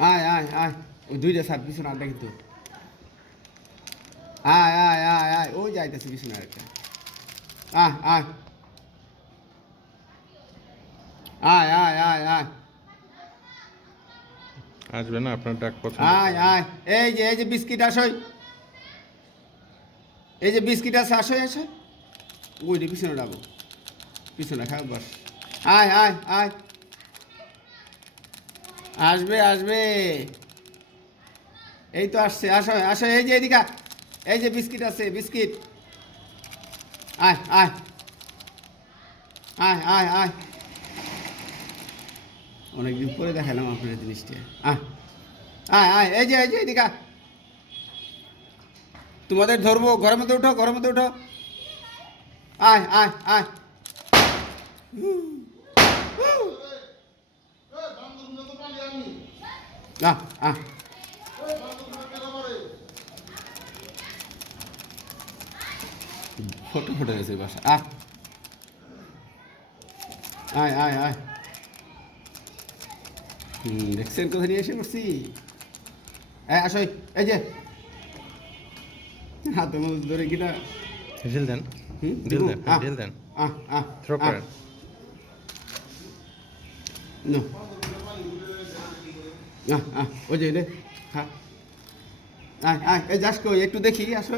আয় আয় আয় ওই দুইটা স্যার পিছনে আড্ডা কিন্তু আয় আয় আয় আয় ওই যাইতেছে পিছনে আরেকটা আয় আয় আয় আয় আয় আয় আসবে না আপনার ডাক পছন্দ আয় আয় এই যে বিস্কিট আসই এই যে বিস্কিট আছে আসই আসে ওইটা পিছনে ডাবো পিছনে খাও বস আয় আয় আয় আসবে আসবে এই তো আসছে আসো আসো এই যে এদিকে এই যে বিস্কিট আছে বিস্কিট আয় আয় আয় আয় আয় অনেকদিন পরে দেখালাম আপনার জিনিসটা আয় আয় আয় এই যে এদিকে তোমাদের ধরবো ঘরের মধ্যে উঠো ঘরের মধ্যে উঠো আয় আয় আয় আহ আহ ফটো ফুটে গেছে বাসা আয় আয় আয় দেখছেন কোথায় নিয়ে এসে করছি আসো এই যে হাতে মধ্যে ধরে কিনা ঢিল দেন ঢিল দেন ঢিল দেন থ্রো করেন নো ওই যে রে হ্যাঁ আয় আয় এই যাস কই একটু দেখি আসো